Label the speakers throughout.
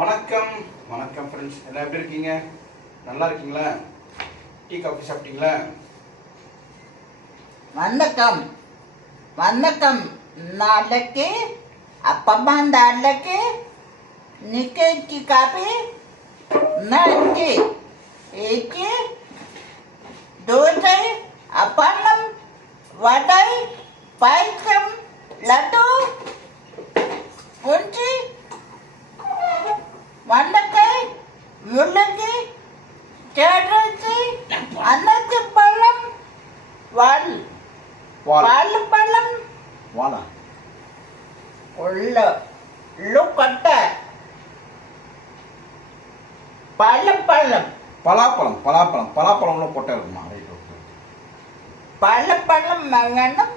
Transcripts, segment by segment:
Speaker 1: வணக்கம் வணக்கம் ஃப்ரெண்ட்ஸ் எல்லாம் எப்படி இருக்கீங்க நல்லா இருக்கீங்களா டீ காஃபி சாப்பிட்டீங்களா
Speaker 2: வணக்கம் வணக்கம் நாளைக்கு அப்பம்மா நாளைக்கு நிக்கைக்கு காபி நன்றி ஏக்கு தோசை அப்பளம் வடை பாயசம் லட்டு ஒன்று வண்ணத்தை முள்ளங்கி கேட்டச்சி அன்னச்சி பழம் வால் வால் பழம் வாழா உள்ள கொட்டை பழம் பழம்
Speaker 1: பலாப்பழம் பலாப்பழம் பலாப்பழம்னு கொட்டை இருக்குமா ரைட் ஓகே
Speaker 2: பழப்பழம் மங்கனம்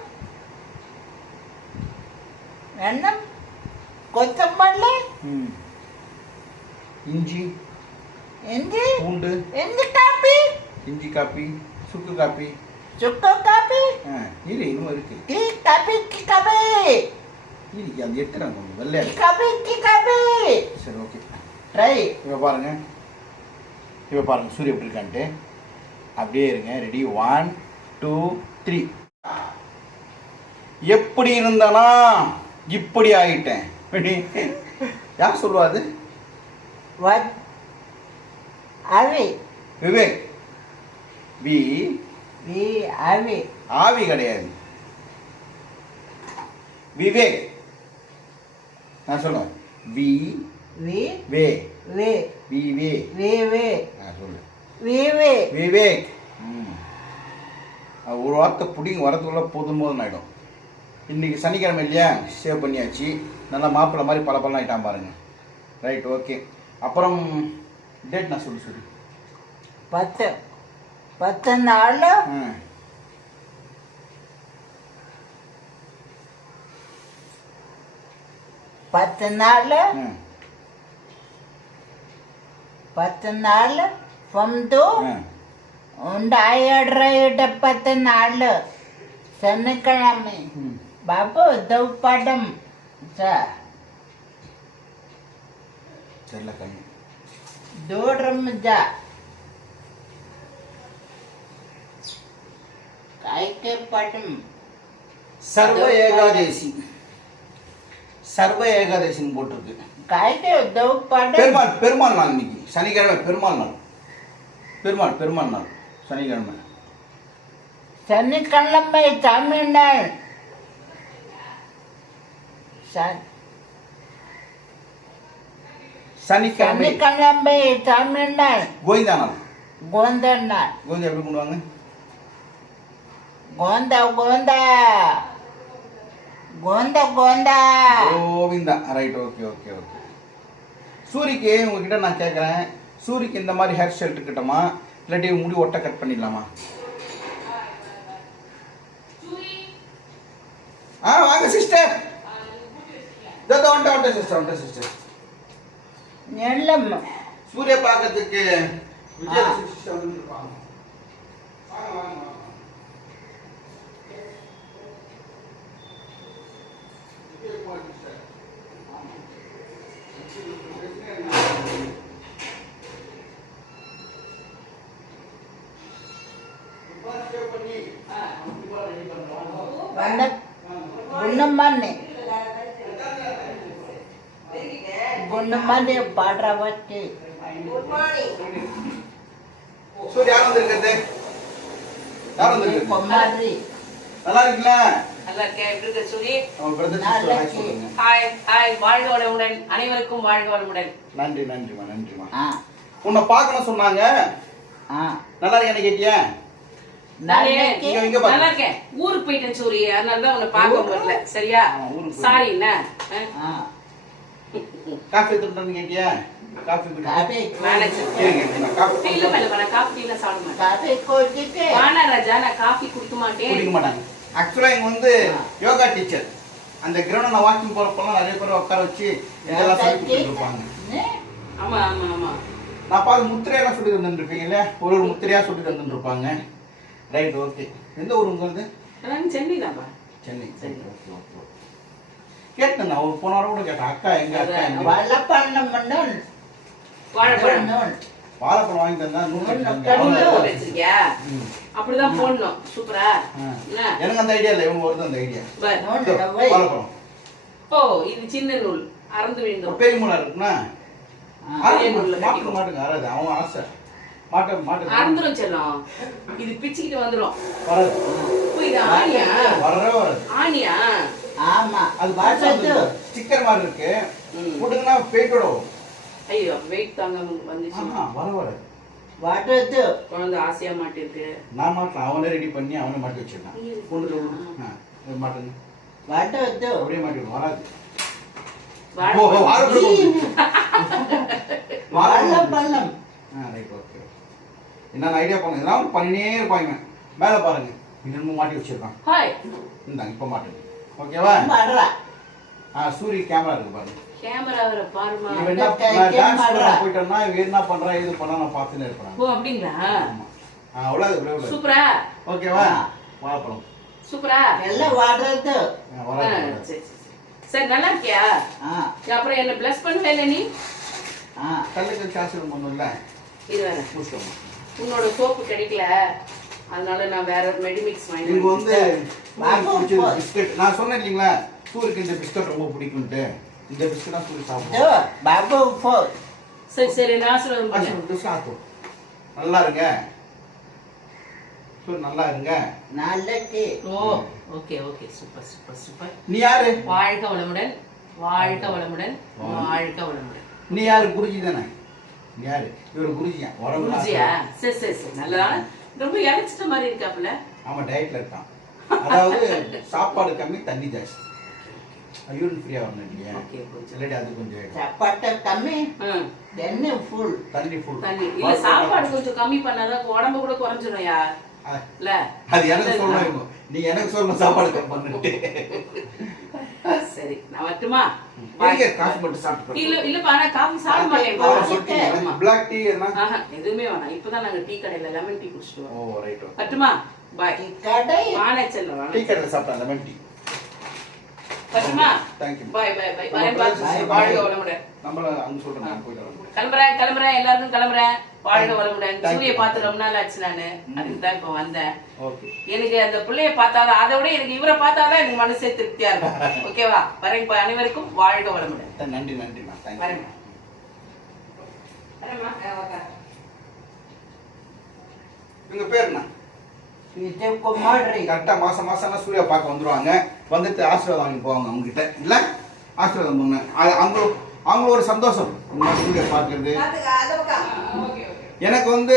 Speaker 2: என்ன கொத்தமல்லி ம் இஞ்சி இஞ்சி பூண்டு இஞ்சி காப்பி
Speaker 1: இஞ்சி காப்பி சுக்கு காப்பி
Speaker 2: சுக்கு காப்பி
Speaker 1: இரு இன்னும் இருக்கு
Speaker 2: டீ காப்பி டீ காப்பி
Speaker 1: இருக்கு அந்த எடுத்துறாங்க
Speaker 2: வெள்ளையா காப்பி டீ காப்பி சரி ஓகே ட்ரை
Speaker 1: இப்போ பாருங்க இப்போ பாருங்க சூரிய எப்படி இருக்கான்ட்டு அப்படியே இருங்க ரெடி ஒன் டூ த்ரீ எப்படி இருந்தனா இப்படி ஆகிட்டேன் யார் சொல்லுவாது
Speaker 2: What? ஆவி
Speaker 1: விவேக் வி
Speaker 2: வி ஆவி
Speaker 1: ஆவி கிடையாது விவேக் நான் சொல்லுவேன் வி வி வே வே V. V. V. வே நான் V.
Speaker 2: விவேக்
Speaker 1: விவேக் ஒரு வார்த்தை புடிங்க வரத்துக்குள்ளே போதும் போதும் ஆகிடும் இன்றைக்கி சனிக்கிழமை இல்லையா சேவ் பண்ணியாச்சு நல்லா மாப்பிள்ள மாதிரி பல பழம் ஆகிட்டான் பாருங்கள் ரைட் ஓகே அப்புறம் டேட் நான் சொல்லு சொல்லு
Speaker 2: பத்து பத்து நாள் பத்து நாள் பத்து நாள் పొందు ఉండాయడ్రయుట பத்து நாள் சனிக்கிழமை பாபு దౌపడం சார் தெரியல கண் தோடுறம் ஐக்கியப்படும்
Speaker 1: சர்வ ஏகாதேசி சர்வ ஏகாதேசின்னு போட்டிருக்கு பெருமாள் பெருமாள் நாள் இன்னைக்கு சனிக்கிழமை பெருமாள் நாள் பெருமாள் பெருமாள் நாள் சனிக்கிழமை
Speaker 2: சனிக்கிழமை தமிழ் நாள் சரி சனிக்கிழமை சனிக்கிழமை தமிழ்நாள் கோவிந்தா நாள்
Speaker 1: கோந்த கோவிந்தா எப்படி பண்ணுவாங்க
Speaker 2: கோந்தா கோந்தா கோந்தா கோந்தா
Speaker 1: Govinda right okay okay okay சூரிக்கு உங்ககிட்ட நான் கேட்குறேன் சூரிக்கு இந்த மாதிரி ஹேர் ஸ்டைல் இருக்கட்டுமா இல்லாட்டி முடி ஒட்ட கட் பண்ணிடலாமா ஆ வாங்க சிஸ்டர் இதோ வந்துட்டேன் வந்துட்டேன் சிஸ்டர் வந்துட்டேன் சிஸ்டர்
Speaker 2: நெல்லம்மா
Speaker 1: சூரிய பாக்கத்துக்கு
Speaker 2: விஜய் பண்ணி வந்த ஒன்னம்மான்னு உட்காந்து பாடுறா வாட்டு
Speaker 1: சூரிய யார் வந்திருக்கிறது யார் வந்திருக்கிறது பொம்மாரி நல்லா இருக்கேன்
Speaker 3: எப்படி இருக்க சூரி
Speaker 1: அவங்க நல்லா
Speaker 3: இருக்கேன் ஊருக்கு போயிட்டேன் சூரிய அதனாலதான் உன்னை பார்க்க முடியல சரியா சாரி என்ன
Speaker 1: காஃபி துண்டன்னு கேட்டியா காஃபி காஃபி
Speaker 3: இல்ல மேல காஃபி இல்ல சாப்பிட
Speaker 2: மாட்டேன்
Speaker 3: வானா ராஜா நான் காஃபி குடிக்க மாட்டேன்
Speaker 1: குடிக்க மாட்டாங்க ஆக்சுவலா இங்க வந்து யோகா டீச்சர் அந்த கிரவுண்ட்ல நான் வாக்கிங் போறப்பெல்லாம் நிறைய பேர் உட்கார வச்சு இதெல்லாம் சொல்லி
Speaker 2: கொடுத்துருப்பாங்க
Speaker 3: ஆமா ஆமா ஆமா
Speaker 1: நான் பார்த்து முத்திரையெல்லாம் சொல்லி தந்துருப்பீங்கல்ல ஒரு ஒரு முத்திரையா சொல்லி தந்துருப்பாங்க ரைட் ஓகே எந்த ஊர் உங்களது சென்னை தான்ப்பா சென்னை சென்னை ஓகே கேட்டேன் நான் ஒரு போன வாரம் கூட கேட்டேன் அக்கா எங்க அக்கா எங்க
Speaker 2: வல்லப்பண்ணம் பண்ணோம்
Speaker 3: வாழைப்பழம்
Speaker 1: வாழைப்பழம் வாங்கி தந்தா
Speaker 3: அப்படிதான் போடணும் சூப்பரா
Speaker 1: எனக்கு அந்த ஐடியா இல்ல இவங்க ஒருத்தர் அந்த ஐடியா வாழைப்பழம்
Speaker 3: ஓ இது சின்ன நூல் அறந்து வேண்டும்
Speaker 1: பெரிய நூலா இருக்குன்னா மாட்டுக்கு மாட்டுங்க அவன் ஆசை மாட்டு மாட்டு
Speaker 3: அறந்துரும் செல்லும் இது பிச்சுக்கிட்டு வந்துடும்
Speaker 1: வர்ற அது வாட்ஸ்அப் ஸ்டிக்கர் மாதிரி இருக்கு போட்டுங்கன்னா பெயிட்டோட
Speaker 3: ஐயோ வெயிட் தாங்க வந்துச்சு
Speaker 1: வர வர
Speaker 2: வாட்டர் எடுத்து
Speaker 3: குழந்தை ஆசையா மாட்டிருக்கு
Speaker 1: நான் மாட்டேன் அவனே ரெடி பண்ணி அவனே மாட்டி வச்சிருக்கான் கொண்டு மாட்டேன் வாட்டர் எடுத்து அப்படியே மாட்டி வராது என்ன ஐடியா பண்ணுங்க இருப்பாங்க மேல பாருங்க இன்னமும் மாட்டி வச்சிருக்கான் இந்தாங்க இப்ப மாட்டுங்க ஓகேவா ஆ சூரிய கேமரா இருக்கு
Speaker 3: பாருங்க
Speaker 1: போயிட்டோம்னா என்ன பண்றா இது பண்ணா நான் பார்த்துன்னு இருப்பேன்
Speaker 3: ஓ அப்படிங்களா சூப்பரா
Speaker 1: ஓகேவா வாழைப்பழம்
Speaker 3: சூப்பரா
Speaker 2: எல்லாம் வாடுறது
Speaker 3: சரி நல்லா இருக்கியா அப்புறம் என்ன பிளஸ் பண்ணவே இல்லை நீ
Speaker 1: கல்லுக்கு காசு பண்ணும்ல
Speaker 3: இது வேற உன்னோட சோப்பு கிடைக்கல அதனால நான் வேற மெடிமிக்ஸ்
Speaker 1: வாங்கி வந்து
Speaker 2: மேம் பிஸ்கட்
Speaker 1: நான் சொன்னேன் இல்லைங்களா சூருக்கு இந்த பிஸ்கட் ரொம்ப பிடிக்கும்ட்டு இந்த பிஸ்கட் தான் சூரிய
Speaker 2: சாப்பிடுவோம் ஃபோ
Speaker 3: சரி சரி நான்
Speaker 1: சொல்லுவேன் சாப்பிடும் நல்லா இருங்க சூர் நல்லா இருங்க
Speaker 2: நல்லா
Speaker 3: oh okay okay super super super நீ யாரு வாழ்க வளமுடன் வாழ்க வளமுடன் வாழ்க வளமுடன்
Speaker 1: நீ யாரு குருஜி தானே நீ யாரு இவர் குருஜியா
Speaker 3: குருஜியா சரி சரி சரி நல்லா ரொம்ப இளைச்சிட்ட மாதிரி இருக்காப்புல
Speaker 1: ஆமா டயட்ல இருக்கான் அதாவது சாப்பாடு கம்மி தண்ணி ஜாஸ்தி அயூரின் ஃப்ரீயா வரணும் இல்லையா இல்லாட்டி அது கொஞ்சம்
Speaker 2: சாப்பாட்டை கம்மி தண்ணி ஃபுல்
Speaker 1: தண்ணி ஃபுல்
Speaker 3: தண்ணி இல்ல சாப்பாடு கொஞ்சம் கம்மி பண்ணாதான் உடம்பு கூட குறைஞ்சிடும் யார் இல்ல
Speaker 1: அது எனக்கு சொல்லணும் நீ எனக்கு சொல்லணும் சாப்பாடு கம்மி பண்ணிட்டு
Speaker 3: சரி நான் வரட்டுமா
Speaker 1: காஃபி மட்டும் சாப்பிட்டு
Speaker 3: இல்ல இல்ல நான் காஃபி சாப்பிட
Speaker 1: மாட்டேன் பிளாக் டீ
Speaker 3: எதுவுமே வேணாம் இப்பதான் நாங்க டீ கடையில லெமன் டீ குடிச்சிட்டு வரோம் வரட்டுமா பாய் கடை வாணச்சல்ல
Speaker 1: டீ கடையில சாப்பிட்டா லெமன் டீ
Speaker 3: எல்லாருக்கும் கிளம்புறேன் வாழ்க வளமுடன் சூரிய நானு அதுக்கு தான் இப்ப வந்தேன் எனக்கு அந்த பிள்ளைய பார்த்தாதான் அதை விட எனக்கு இவரை மனசே திருப்தியா இருக்கும் ஓகேவா வரேன் அனைவருக்கும் வாழ்க வளமுடன்
Speaker 1: நன்றி நன்றி
Speaker 2: கரெக்டாக
Speaker 1: மாதம் எல்லாம் சூர்யா பார்க்க வந்துடுவாங்க வந்துட்டு ஆசீர்வாதம் வாங்கி போவாங்க அவங்ககிட்ட இல்லை ஆசீர்வாதம் பண்ண அது அவங்க அவங்களும் ஒரு சந்தோஷம் சூர்யா பார்க்கறது எனக்கு வந்து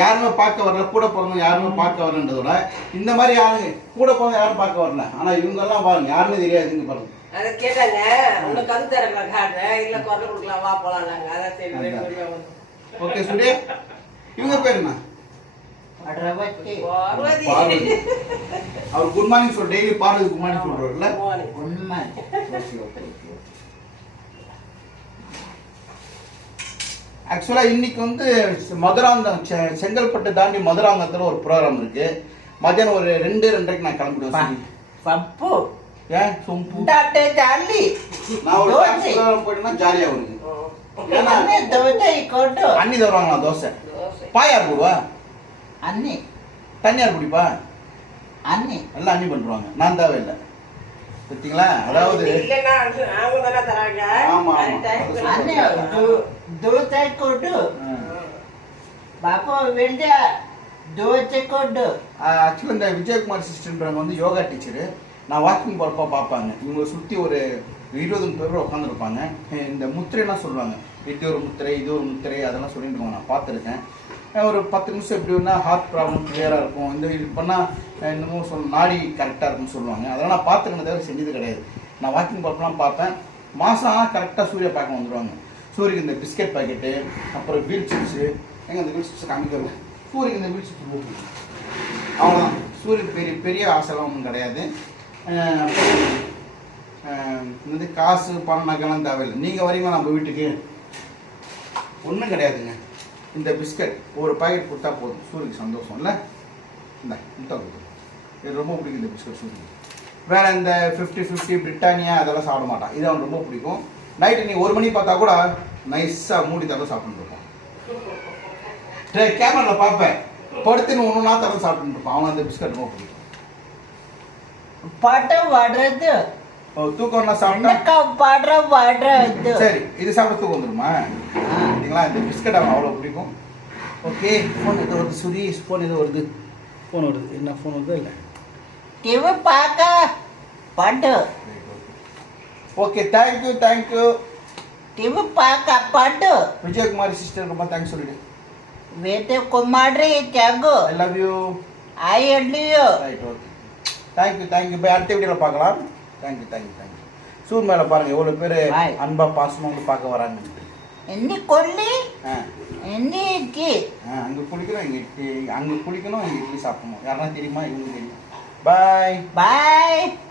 Speaker 1: யாருமே பார்க்க வரல கூட பிறந்த யாருமே பார்க்க வரலன்றதோட இந்த மாதிரி யாருங்க கூட பிறந்த யாரும் பார்க்க வரல ஆனால் இவங்கெல்லாம் பாருங்க யாருமே தெரியாதுன்னு
Speaker 3: பாருங்க கேட்டாங்க உனக்கு அது தரல இல்லை குரல் கொடுக்கலாம் வா போலாம்
Speaker 1: ஓகே சுடே இவங்க பேர் என்ன அவர் குட் மார்னிங் சொல் டெய்லி பாடல் குட் மார்னிங் சொல்றாருல்ல உண்மை ஆக்சுவலாக இன்னைக்கு வந்து மதுராந்தம் செங்கல்பட்டு தாண்டி மதுராங்கத்தில் ஒரு ப்ரோக்ராம் இருக்கு மதியானம் ஒரு ரெண்டு ரெண்டரைக்கு நான் கிளம்பிடுவேன் சப்பு ஏன் சொம்பு
Speaker 2: டாக்டர் ஜாலி
Speaker 1: நான் ஒரு போயிட்டுனா ஜாலியாக வருது அண்ணி தருவாங்களா தோசை பாயா போடுவா அண்ணி தனியார் குடிப்பா அண்ணி எல்லாம் அண்ணி பண்ணுவாங்க நான் தேவையில்லை பார்த்தீங்களா அதாவது ஆமா
Speaker 2: దోచకొడ్డు బాపు వెళ్ళి దోచకొడ్డు
Speaker 1: ஆக்சுவலாக இந்த விஜயகுமார் சிஸ்டர்ன்றவங்க வந்து யோகா டீச்சரு நான் வாக்கிங் போகிறப்ப பார்ப்பாங்க இவங்களை சுற்றி ஒரு இருபது முப்பது பேர் உட்காந்துருப்பாங்க இந்த முத்திரைலாம் சொல்லுவாங்க இது ஒரு முத்திரை இது ஒரு முத்திரை அதெல்லாம் சொல்லிட்டு நான் பார்த்துருக்கேன் ஒரு பத்து நிமிஷம் எப்படி வேணா ஹார்ட் ப்ராப்ளம் கிளியராக இருக்கும் இந்த இது பண்ணால் இன்னமும் சொல்ல நாடி கரெக்டாக இருக்கும்னு சொல்லுவாங்க அதெல்லாம் நான் பார்த்துக்கணும் தவிர செஞ்சது கிடையாது நான் வாக்கிங் போகலாம் பார்ப்பேன் மாதம் ஆனால் கரெக்டாக சூரிய பேக்கம் வந்துடுவாங்க சூரியக்கு இந்த பிஸ்கட் பாக்கெட்டு அப்புறம் வீல் சிப்ஸு எங்கே அந்த வீல் சிப்ஸ் காமிக்கிறது சூரியக்கு இந்த வீல் சிப்ஸ் போட்டு அவ்வளோதான் சூரியன் பெரிய பெரிய ஆசைலாம் ஒன்றும் கிடையாது வந்து காசு பணம் நகைலாம் தேவையில்லை நீங்கள் வரீங்களா நம்ம வீட்டுக்கு ஒன்றும் கிடையாதுங்க இந்த பிஸ்கட் ஒரு பாக்கெட் கொடுத்தா போதும் சூரியக்கு சந்தோஷம் இல்லை இந்த முட்டை கொடுக்கும் எனக்கு ரொம்ப பிடிக்கும் இந்த பிஸ்கட் சூரியன் வேறு இந்த ஃபிஃப்டி ஃபிஃப்டி பிரிட்டானியா அதெல்லாம் சாப்பிட மாட்டான் இது அவனுக்கு ரொம்ப பிடிக்கும் நைட்டு நீ ஒரு மணி பார்த்தா கூட நைஸாக மூடி தரம் சாப்பிட்டுருப்பான் டே கேமராவில் பார்ப்பேன் படுத்துன்னு ஒன்று நாள் தரம் சாப்பிட்டுருப்பான் அவன் அந்த பிஸ்கட் ரொம்ப பிடிக்கும்
Speaker 2: படம் வர்றது
Speaker 1: தூக்கம்னா சரி இது தூக்கம் சரிங்களா அவ்வளோ பிடிக்கும் ஓகே ஃபோன் வருது ஃபோன் வருது ஃபோன் வருது என்ன ஃபோன் இல்லை TV okay TV Vijayakumari sister ரொம்ப தேங்க்ஸ் சொல்லிடு
Speaker 2: Vijayakumari thank you I love you I love you right
Speaker 1: okay thank you bye அடுத்த வீடியோவில் பார்க்கலாம் தேங்க்யூ தேங்க்யூ தேங்க்யூ சூர் மேலே பாருங்கள் எவ்வளோ பேர் அன்பாக பாசமாக வந்து பார்க்க வராங்க
Speaker 2: என்ன கொல்லி என்ன இட்லி
Speaker 1: அங்கே குளிக்கிறோம் இங்கே இட்லி அங்கே குளிக்கணும் இங்கே இட்லி சாப்பிடணும் யாரெல்லாம் தெரியுமா இவங்க தெரியும் பாய்
Speaker 2: பாய்